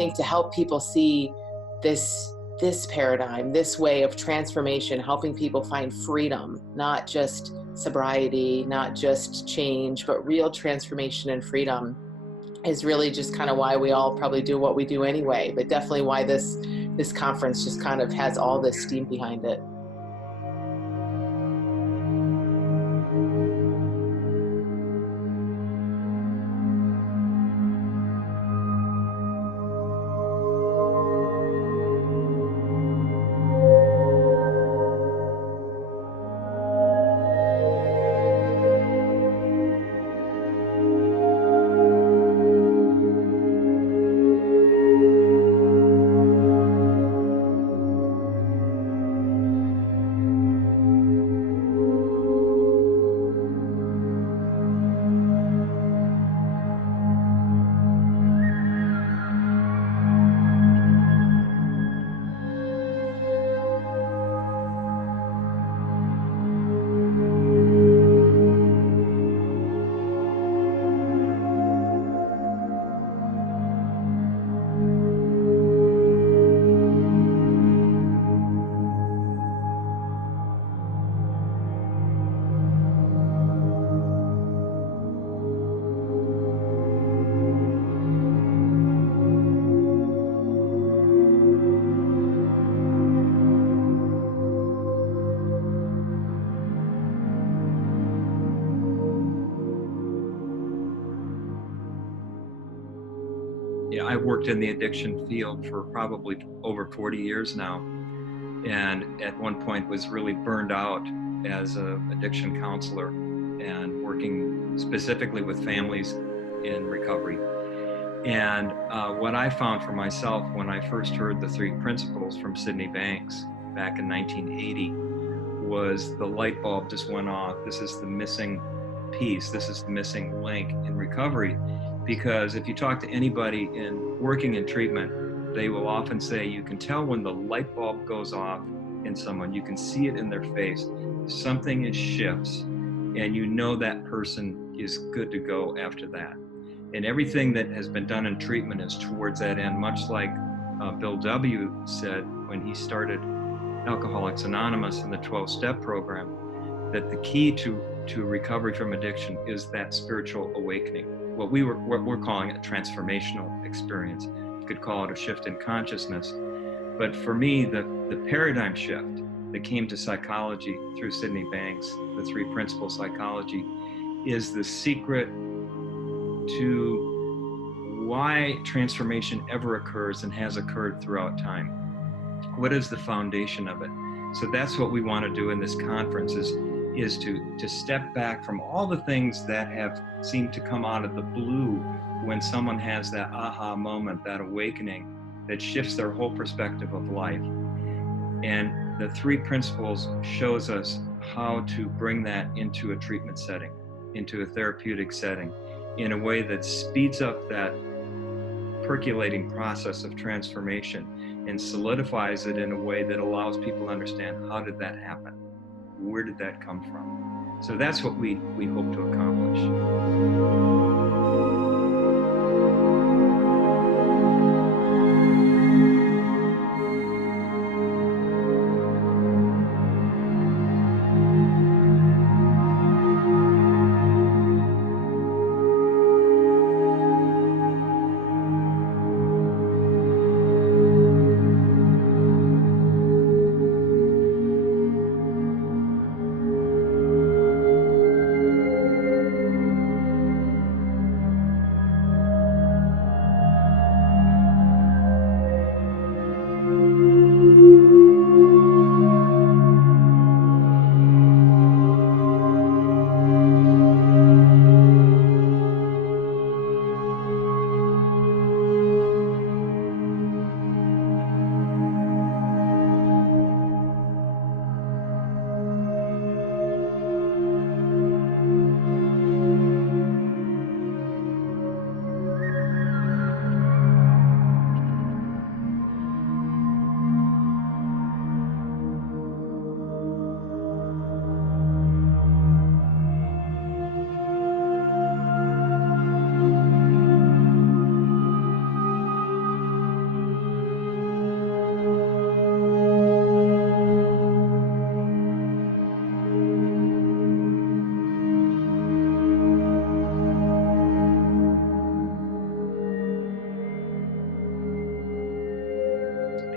think to help people see this paradigm, this way of transformation, helping people find freedom, not just sobriety, not just change, but real transformation and freedom, is really just kind of why we all probably do what we do anyway, but definitely why this conference just kind of has all this steam behind it. Yeah, I've worked in the addiction field for probably over 40 years now, and at one point was really burned out as an addiction counselor and working specifically with families in recovery. And what I found for myself when I first heard the 3 principles from Sydney Banks back in 1980 was the light bulb just went off. This is the missing piece. This is the missing link in recovery. Because if you talk to anybody working in treatment, they will often say you can tell when the light bulb goes off in someone. You can see it in their face. Something shifts, and you know that person is good to go after that. And everything that has been done in treatment is towards that end, much like Bill W. said when he started Alcoholics Anonymous and the 12-step program, that the key to recovery from addiction is that spiritual awakening. What we're calling a transformational experience. You could call it a shift in consciousness. But for me, the paradigm shift that came to psychology through Sydney Banks, the 3 principle psychology, is the secret to why transformation ever occurs and has occurred throughout time. What is the foundation of it? So that's what we want to do in this conference is to step back from all the things that have seemed to come out of the blue when someone has that aha moment, that awakening that shifts their whole perspective of life. And the 3 principles shows us how to bring that into a treatment setting, into a therapeutic setting, in a way that speeds up that percolating process of transformation and solidifies it in a way that allows people to understand, how did that happen? Where did that come from? So that's what we hope to accomplish.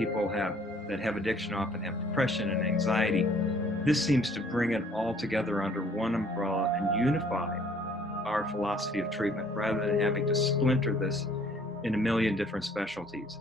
people that have addiction often have depression and anxiety. This seems to bring it all together under one umbrella and unify our philosophy of treatment rather than having to splinter this in a million different specialties.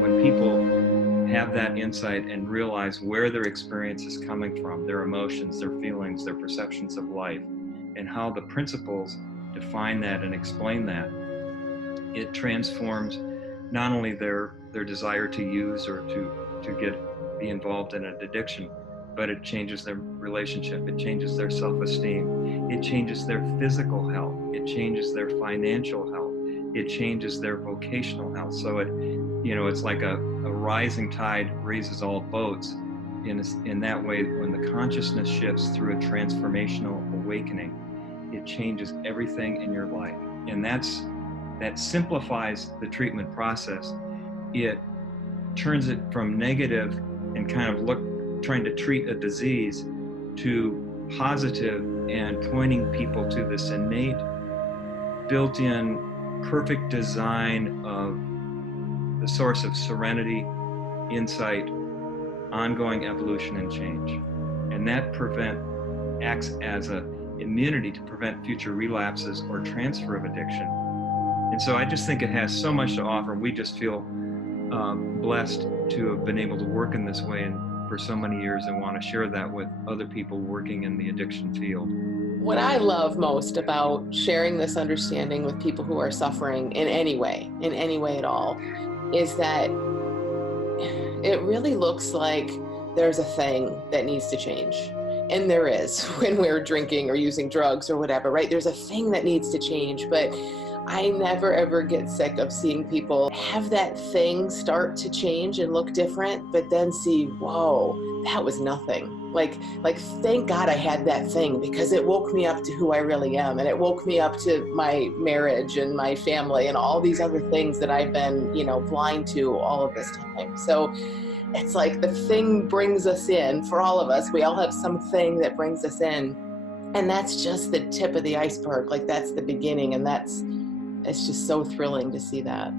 When people have that insight and realize where their experience is coming from, their emotions, their feelings, their perceptions of life, and how the principles define that and explain that, it transforms not only their desire to use or to be involved in an addiction, but it changes their relationship, it changes their self-esteem, it changes their physical health, it changes their financial health, it changes their vocational health. So it's like a rising tide raises all boats. In that way, when the consciousness shifts through a transformational awakening, it changes everything in your life. And that simplifies the treatment process. It turns it from negative and kind of trying to treat a disease to positive and pointing people to this innate, built-in, perfect design of the source of serenity, insight, ongoing evolution and change. And that acts as an immunity to prevent future relapses or transfer of addiction. And so I just think it has so much to offer. We just feel blessed to have been able to work in this way and for so many years, and want to share that with other people working in the addiction field. What I love most about sharing this understanding with people who are suffering in any way at all, is that it really looks like there's a thing that needs to change. And there is when we're drinking or using drugs or whatever, right? There's a thing that needs to change. But I never ever get sick of seeing people have that thing start to change and look different, but then see, whoa, that was nothing. Like thank God I had that thing, because it woke me up to who I really am. And it woke me up to my marriage and my family and all these other things that I've been, blind to all of this time. So it's like the thing brings us in for all of us. We all have something that brings us in. And that's just the tip of the iceberg. Like that's the beginning. And it's just so thrilling to see that.